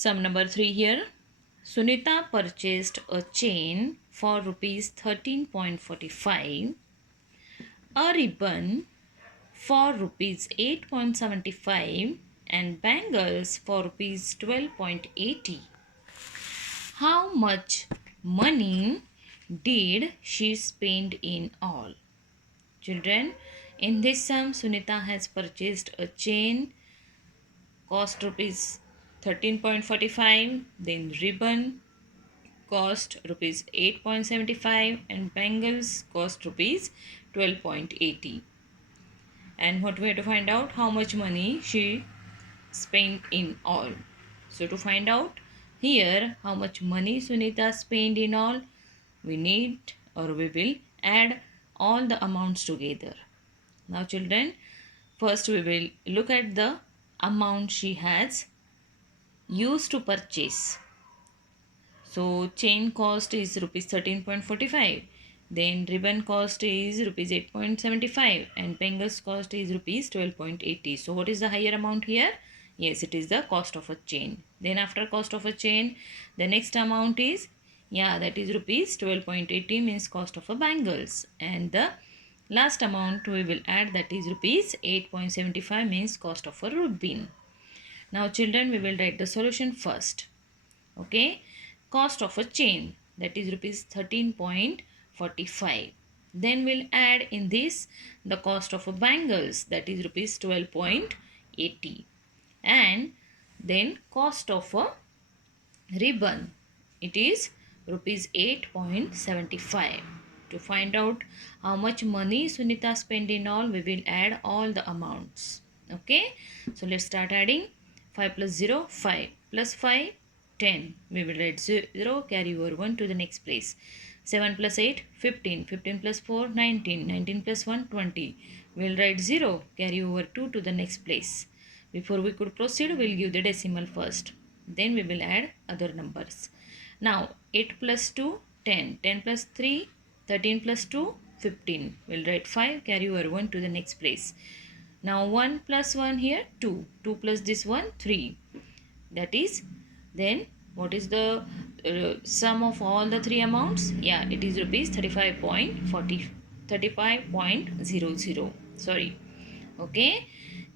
Sum number 3 here. Sunita purchased a chain for rupees 13.45, a ribbon for rupees 8.75 and bangles for rupees 12.80. How much money did she spend in all? Children, in this sum, Sunita has purchased a chain cost rupees 13.45, then ribbon cost rupees 8.75 and bangles cost rupees 12.80. And what we have to find out, how much money she spent in all. So to find out here how much money Sunita spent in all, we need or we will add all the amounts together. Now children, first we will look at the amount she has used to purchase. So chain cost is rupees 13.45. Then ribbon cost is rupees 8.75 and bangles cost is rupees 12.80. So what is the higher amount here? Yes, it is the cost of a chain. Then after cost of a chain, the next amount is, that is rupees 12.80 means cost of a bangles. And the last amount we will add, that is rupees 8.75 means cost of a ribbon. Now children, we will write the solution first. Okay, cost of a chain, that is rupees 13.45. Then we'll add in this the cost of a bangles, that is rupees 12.80, and then cost of a ribbon, it is rupees 8.75. To find out how much money Sunita spent in all, we will add all the amounts. Okay, so let's start adding. 5 plus 0, 5 plus 5, 10. We will write 0, carry over 1 to the next place. 7 plus 8, 15. 15 plus 4, 19. 19 plus 1, 20. We will write 0, carry over 2 to the next place. Before we could proceed, we will give the decimal first. Then we will add other numbers. Now 8 plus 2, 10. 10 plus 3, 13 plus 2, 15. We will write 5, carry over 1 to the next place. Now 1 plus 1 here, 2. 2 plus this one, 3. That is, then what is the sum of all the three amounts? Yeah, it is rupees 35.00. Sorry. Okay.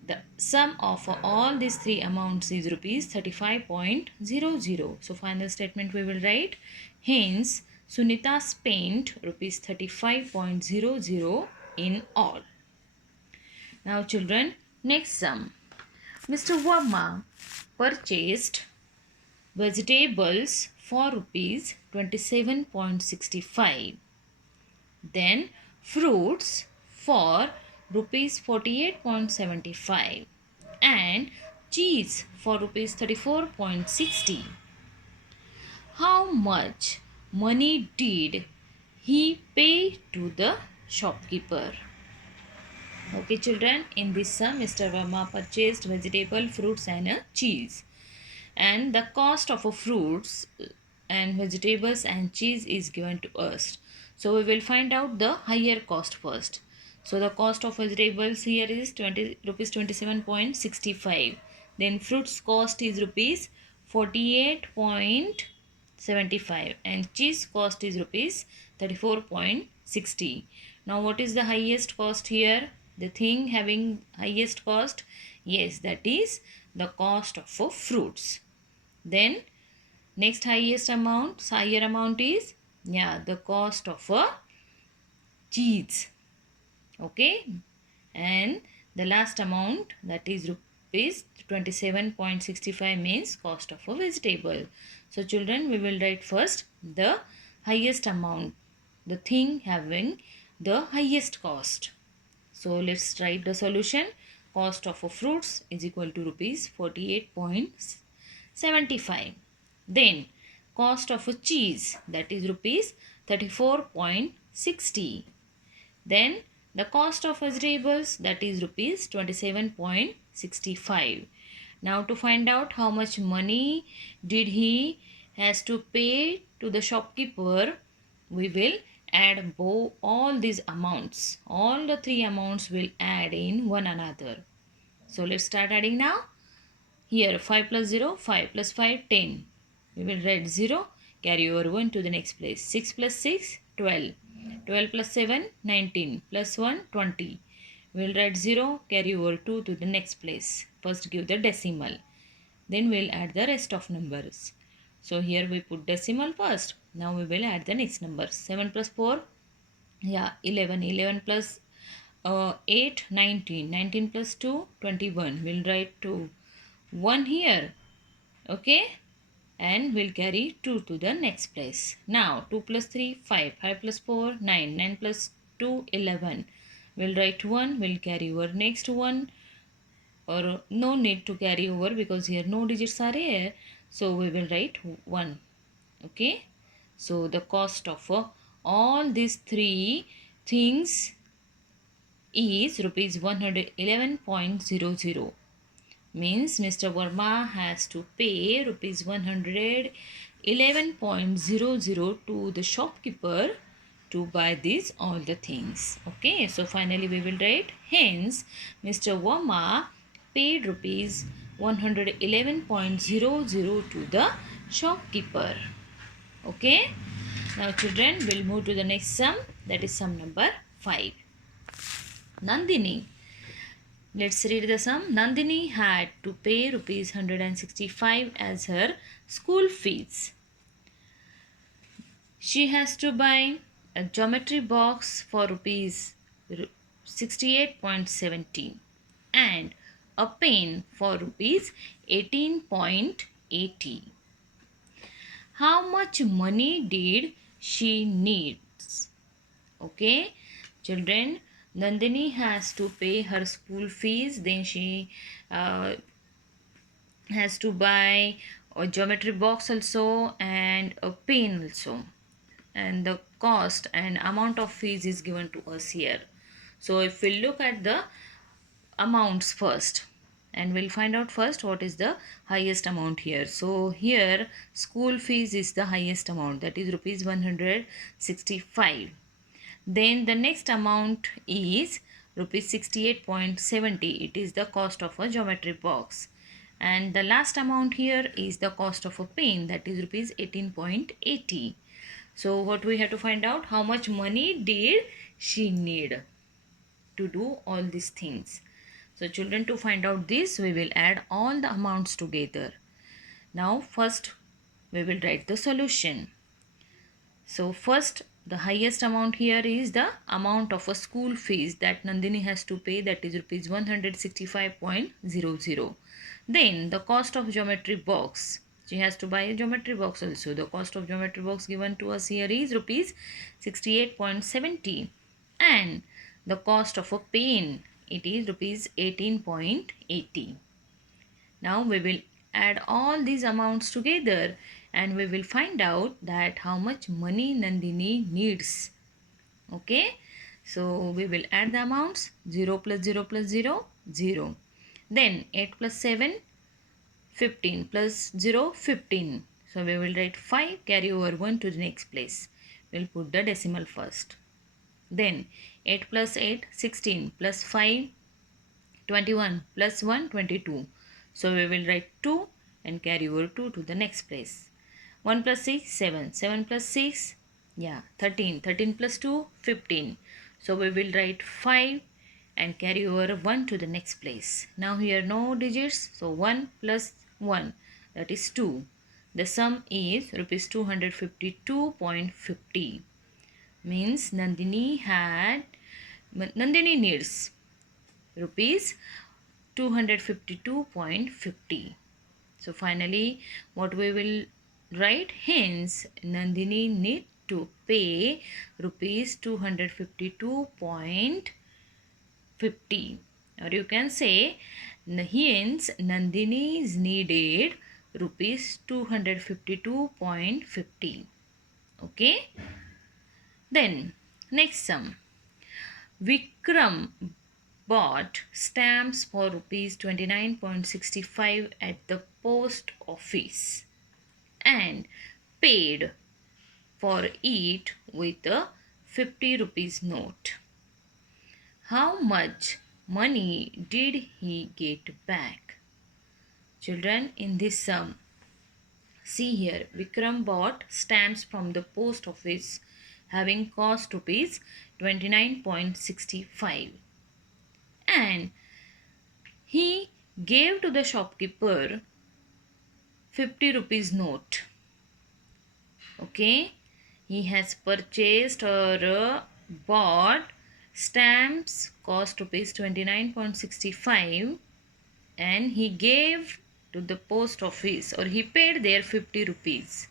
The sum of all these three amounts is rupees 35.00. So final statement we will write. Hence, Sunita spent rupees 35.00 in all. Now children, next sum. Mr. Verma purchased vegetables for rupees 27.65. Then fruits for rupees 48.75 and cheese for rupees 34.60. How much money did he pay to the shopkeeper? Okay children, in this sum Mr. Verma purchased vegetable, fruits and a cheese. And the cost of a fruits and vegetables and cheese is given to us. So we will find out the higher cost first. So the cost of vegetables here is rupees 27.65. Then fruits cost is rupees 48.75 and cheese cost is rupees 34.60. Now what is the highest cost here? The thing having highest cost, yes, that is the cost of fruits. Then next higher amount is the cost of a cheese. Okay, and the last amount, that is rupees 27.65 means cost of a vegetable. So children, we will write first the highest amount, the thing having the highest cost. So let's write the solution. Cost of a fruits is equal to rupees 48.75. Then cost of a cheese, that is rupees 34.60. Then the cost of vegetables, that is rupees 27.65. Now to find out how much money did he has to pay to the shopkeeper, we will add all these amounts. All the three amounts will add in one another. So let's start adding now. Here 5 plus 0, 5 plus 5, 10. We will write 0, carry over 1 to the next place. 6 plus 6, 12. 12 plus 7, 19. Plus 1, 20. We will write 0, carry over 2 to the next place. First give the decimal. Then we will add the rest of numbers. So here we put decimal first. Now we will add the next numbers. 7 plus 4, yeah, 11. 11 plus 8, 19. 19 plus 2, 21. We'll write 2. 1 here. Okay. And we'll carry 2 to the next place. Now 2 plus 3, 5. 5 plus 4, 9. 9 plus 2, 11. We'll write 1. We'll carry over next one. Or no need to carry over because here no digits are here. So we will write 1. Okay. So the cost of all these three things is rupees 111.00. Means Mr. Verma has to pay rupees 111.00 to the shopkeeper to buy these all the things. Okay, so finally we will write, hence Mr. Verma paid rupees 111.00 to the shopkeeper. Okay, now children, we'll move to the next sum, that is sum number 5. Nandini. Let's read the sum. Nandini had to pay rupees 165 as her school fees. She has to buy a geometry box for rupees 68.70 and a pen for rupees 18.80. How much money did she need? Okay, children, Nandini has to pay her school fees. Then she has to buy a geometry box also and a pen also. And the cost and amount of fees is given to us here. So if we look at the amounts first, and we'll find out first what is the highest amount here. So here school fees is the highest amount, that is rupees 165. Then the next amount is rupees 68.70. It is the cost of a geometry box. And the last amount here is the cost of a pen, that is rupees 18.80. So what we have to find out, how much money did she need to do all these things. So children, to find out this, we will add all the amounts together. Now first we will write the solution. So first, the highest amount here is the amount of a school fees that Nandini has to pay, that is rupees 165.00. Then the cost of geometry box. She has to buy a geometry box also. The cost of geometry box given to us here is rupees 68.70. And the cost of a pen, it is rupees 18.80. Now we will add all these amounts together and we will find out that how much money Nandini needs. Okay, so we will add the amounts. 0 plus 0 plus 0, 0. Then 8 plus 7, 15 plus 0, 15. So we will write 5, carry over 1 to the next place. We will put the decimal first. Then 8 plus 8, 16 plus 5, 21 plus 1, 22. So we will write 2 and carry over 2 to the next place. 1 plus 6, 7. 7 plus 6, yeah, 13. 13 plus 2, 15. So we will write 5 and carry over 1 to the next place. Now here no digits. So 1 plus 1, that is 2. The sum is rupees 252.50. Means Nandini needs rupees 252.50. So finally what we will write, hence Nandini need to pay rupees 252.50, or you can say hence Nandini is needed rupees 252.50. Okay, then next sum. Vikram bought stamps for rupees 29.65 at the post office and paid for it with a 50 rupees note. How much money did he get back? Children, in this sum, see here, Vikram bought stamps from the post office having cost rupees 29.65, and he gave to the shopkeeper 50 rupees note. Okay, he has purchased or bought stamps cost rupees 29.65, and he gave to the post office, or he paid there 50 rupees.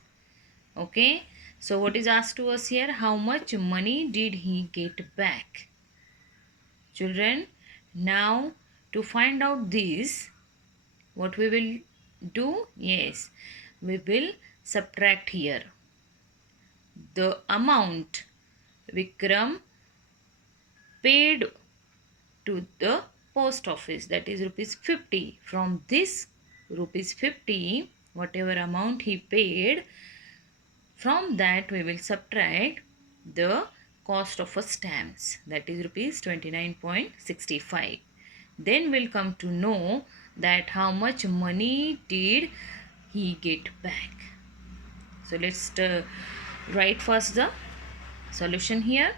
Okay, so what is asked to us here? How much money did he get back? Children, now to find out this, what we will do? Yes, we will subtract here the amount Vikram paid to the post office, that is rupees 50. From this rupees 50, whatever amount he paid, from that we will subtract the cost of a stamps, that is rupees 29.65. Then we'll come to know that how much money did he get back. So let's write first the solution here.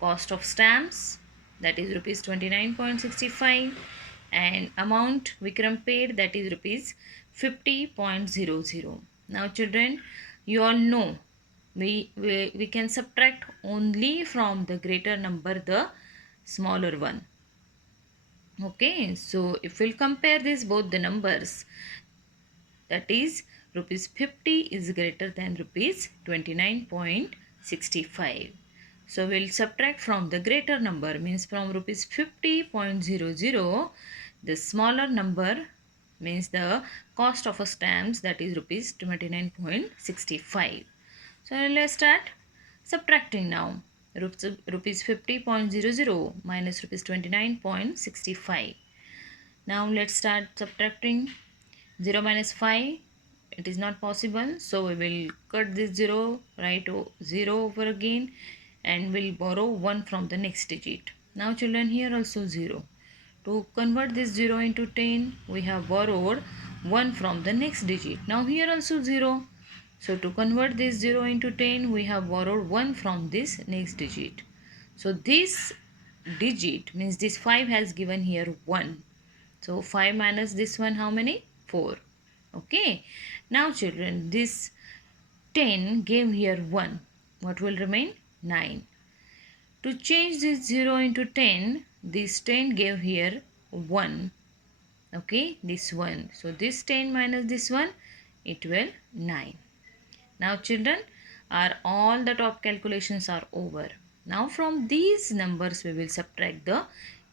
Cost of stamps, that is rupees 29.65, and amount Vikram paid, that is rupees 50.00. Now children, you all know we can subtract only from the greater number the smaller one. Okay, so if we'll compare this both the numbers, that is rupees 50 is greater than rupees 29.65. So we'll subtract from the greater number, means from rupees 50.00, the smaller number means the cost of a stamps, that is rupees 29.65. So let's start subtracting now. Rupees 50.00 minus rupees 29.65. Now let's start subtracting. 0 minus 5, it is not possible, so we will cut this 0, write 0 over again, and we'll borrow 1 from the next digit. Now children, here also 0. To convert this 0 into 10, we have borrowed 1 from the next digit. Now here also 0. So to convert this 0 into 10, we have borrowed 1 from this next digit. So this digit means this 5 has given here 1. So 5 minus this one, how many? 4. Okay. Now children, this 10 gave here 1. What will remain? 9. To change this 0 into 10, this 10 gave here 1. Okay, this 1. So this 10 minus this 1, it will 9. Now children, all the top calculations are over. Now from these numbers we will subtract the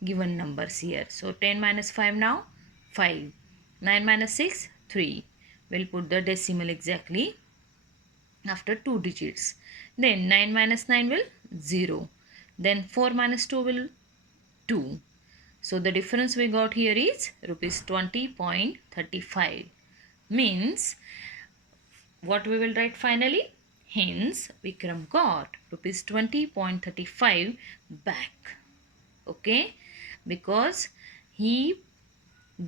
given numbers here. So 10 minus 5 now, 5. 9 minus 6, 3. We'll put the decimal exactly after 2 digits. Then 9 minus 9 will 0. Then 4 minus 2 will 2. So the difference we got here is rupees 20.35. Means what we will write finally? Hence Vikram got rupees 20.35 back. Okay, because he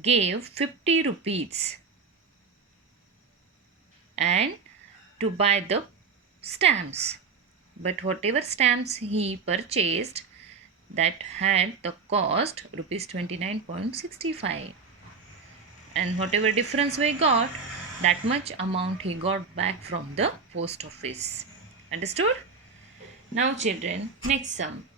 gave 50 rupees and to buy the stamps, but whatever stamps he purchased, that had the cost rupees 29.65, and whatever difference we got, that much amount he got back from the post office. Understood? Now children, next sum.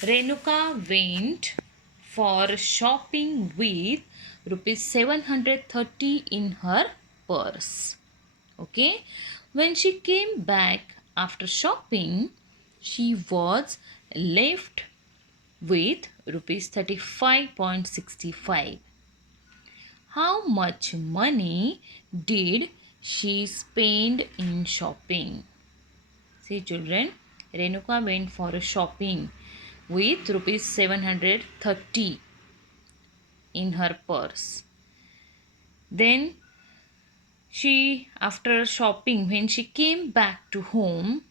Renuka went for shopping with rupees 730 in her purse. Okay, when she came back after shopping, she was left with rupees 35.65. How much money did she spend in shopping? See children, Renuka went for a shopping with rupees 730 in her purse. Then she, after shopping, when she came back to home,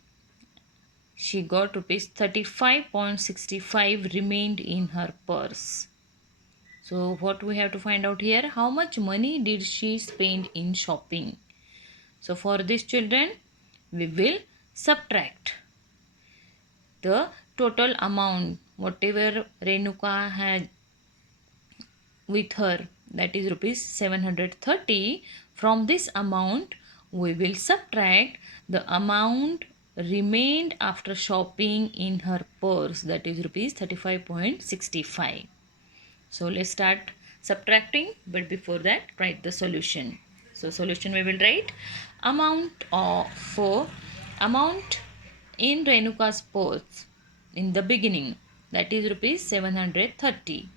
she got rupees 35.65 remained in her purse. So what we have to find out here, how much money did she spend in shopping? So for these children, we will subtract the total amount whatever Renuka had with her, that is rupees 730. From this amount we will subtract the amount remained after shopping in her purse, that is rupees 35.65. So let's start subtracting, but before that write the solution. So solution we will write amount in Renuka's purse in the beginning, that is rupees 730,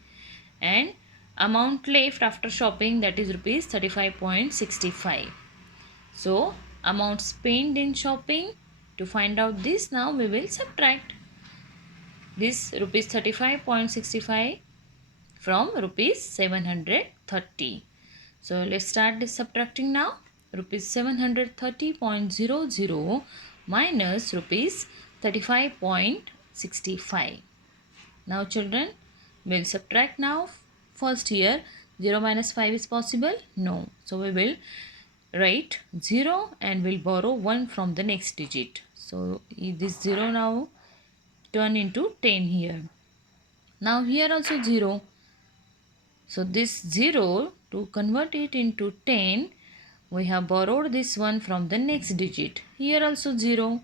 and amount left after shopping, that is rupees 35.65. So amount spent in shopping, to find out this now we will subtract this rupees 35.65 from rupees 730. So let's start this subtracting now. Rupees 730.00 minus rupees 35.65. Now children, we'll subtract now. First here 0 minus 5 is possible? No. So we will write 0 and we'll borrow 1 from the next digit. So this 0 now turn into 10 here. Now here also 0. So this 0, to convert it into 10, we have borrowed this one from the next digit. Here also 0.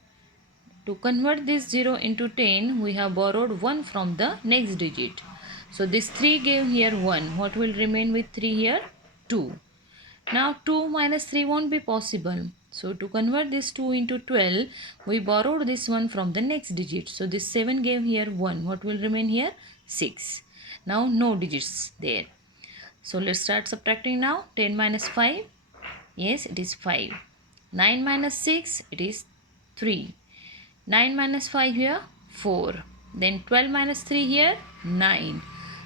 To convert this 0 into 10, we have borrowed 1 from the next digit. So this 3 gave here 1. What will remain with 3 here? 2. Now 2 minus 3 won't be possible. So to convert this 2 into 12, we borrowed this one from the next digit. So this 7 gave here 1. What will remain here? 6. Now no digits there. So let's start subtracting now. 10 minus 5. Yes, it is 5. 9 minus 6. It is 3. 9 minus 5 here, 4. Then 12 minus 3 here, 9.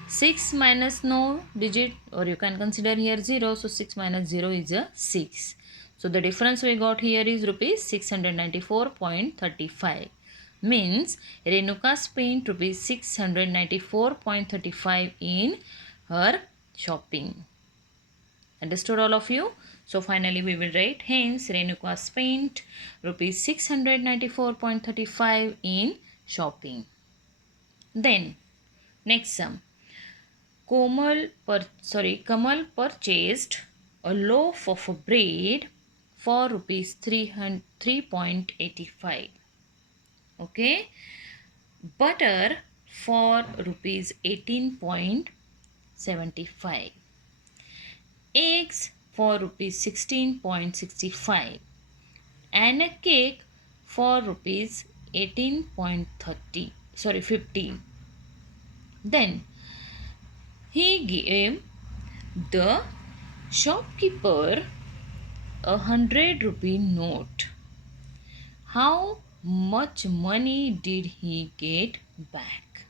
6 minus no digit, or you can consider here 0. So 6 minus 0 is a 6. So the difference we got here is rupees 694.35. Means Renuka spent rupees 694.35 in her shopping. Understood all of you? So finally we will write, hence Renuka spent rupees 694.35 in shopping. Then next sum. Kamal purchased a loaf of bread for rupees 3.85. Okay. Butter for rupees 18.75. Eggs for rupees 16.65 and a cake for rupees 50. Then he gave the shopkeeper a 100 rupee note. How much money did he get back?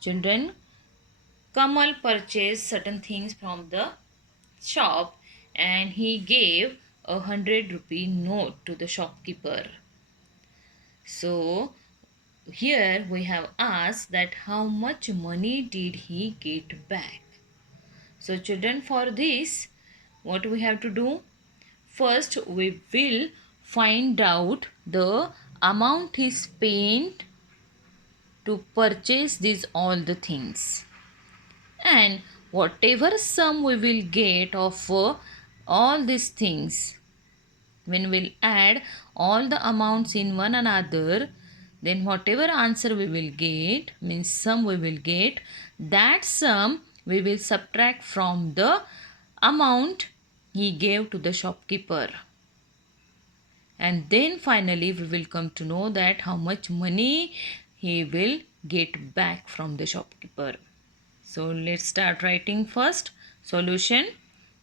Children, Kamal purchased certain things from the shop and he gave a 100 rupee note to the shopkeeper. So here we have asked that how much money did he get back. So children, for this what we have to do? First we will find out the amount he spent to purchase these all the things, and whatever sum we will get of all these things, when we'll add all the amounts in one another, then whatever answer we will get, means sum we will get, that sum we will subtract from the amount he gave to the shopkeeper. And then finally we will come to know that how much money he will get back from the shopkeeper. So let's start writing first. Solution,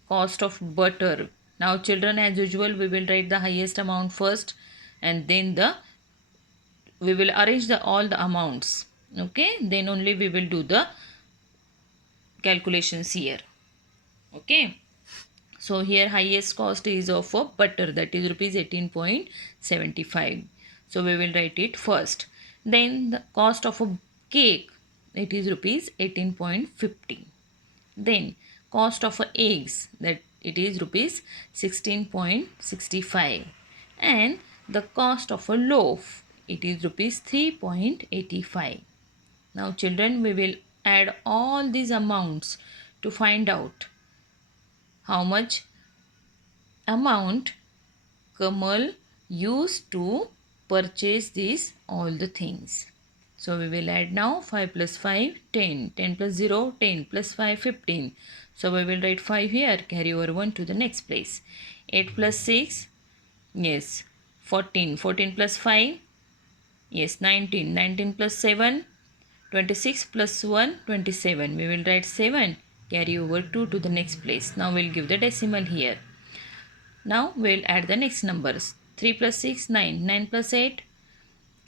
cost of butter. Now children, as usual we will write the highest amount first and then we will arrange all the amounts. Okay, then only we will do the calculations here. Okay, so here highest cost is of butter, that is rupees 18.75. So we will write it first. Then the cost of a cake, it is rupees 18.50. Then cost of eggs, that it is rupees 16.65, and the cost of a loaf, it is rupees 3.85. Now children, we will add all these amounts to find out how much amount Kamal used to purchase these all the things. So we will add now 5 plus 5, 10. 10 plus 0, 10 plus 5, 15. So we will write 5 here, carry over 1 to the next place. 8 plus 6, yes, 14. 14 plus 5, yes, 19. 19 plus 7, 26 plus 1, 27. We will write 7, carry over 2 to the next place. Now we will give the decimal here. Now we will add the next numbers. 3 plus 6, 9. 9 plus 8,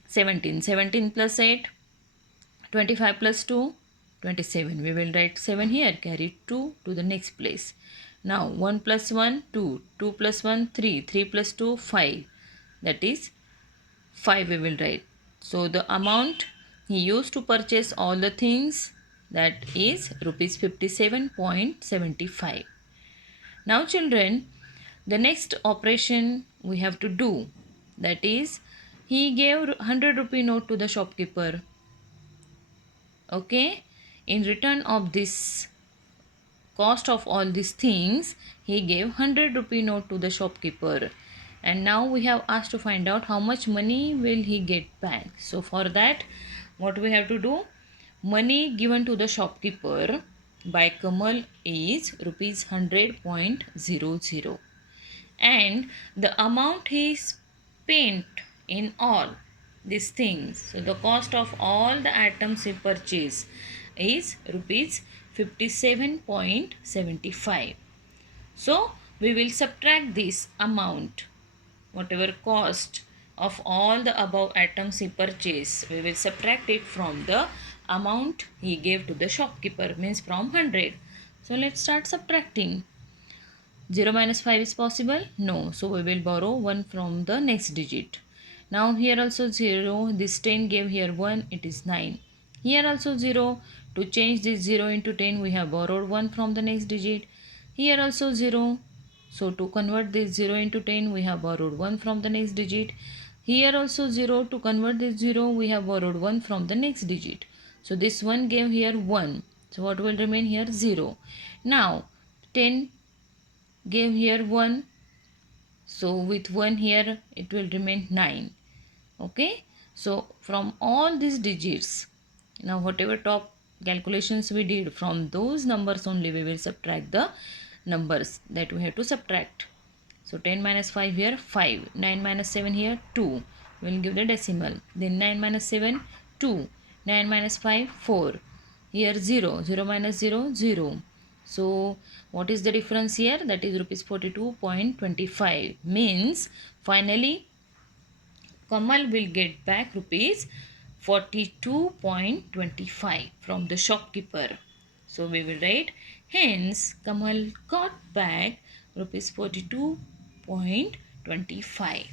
17. 17 plus 8, 25 plus 2, 27. We will write 7 here, carry 2 to the next place. Now 1 plus 1, 2. 2 plus 1, 3. 3 plus 2, 5. That is 5 we will write. So the amount he used to purchase all the things, that is rupees 57.75. Now children, the next operation we have to do, that is he gave 100 rupee note to the shopkeeper. Okay, in return of this cost of all these things, he gave 100 rupee note to the shopkeeper. And now we have asked to find out how much money will he get back. So for that, what we have to do, money given to the shopkeeper by Kamal is rupees 100.00, and the amount he spent in all these things, so the cost of all the items he purchased is rupees 57.75. So we will subtract this amount, whatever cost of all the above items he purchased, we will subtract it from the amount he gave to the shopkeeper, means from 100. So let's start subtracting. 0 minus 5 is possible? No. So we will borrow 1 from the next digit. Now here also 0. This 10 gave here 1. It is 9. Here also 0. To change this 0 into 10, we have borrowed 1 from the next digit. Here also 0. So to convert this 0 into 10, we have borrowed 1 from the next digit. Here also 0. To convert this 0, we have borrowed 1 from the next digit. So this 1 gave here 1. So what will remain here? 0. Now 10 gave here 1, so with 1 here it will remain 9. Okay, so from all these digits, now whatever top calculations we did, from those numbers only we will subtract the numbers that we have to subtract. So 10 minus 5 here 5, 9 minus 7 here 2, we will give the decimal. Then 9 minus 7 2, 9 minus 5 4, here 0, 0 minus 0 0. So what is the difference here? That is rupees 42.25. Means finally Kamal will get back rupees 42.25 from the shopkeeper. So we will write, hence Kamal got back rupees 42.25.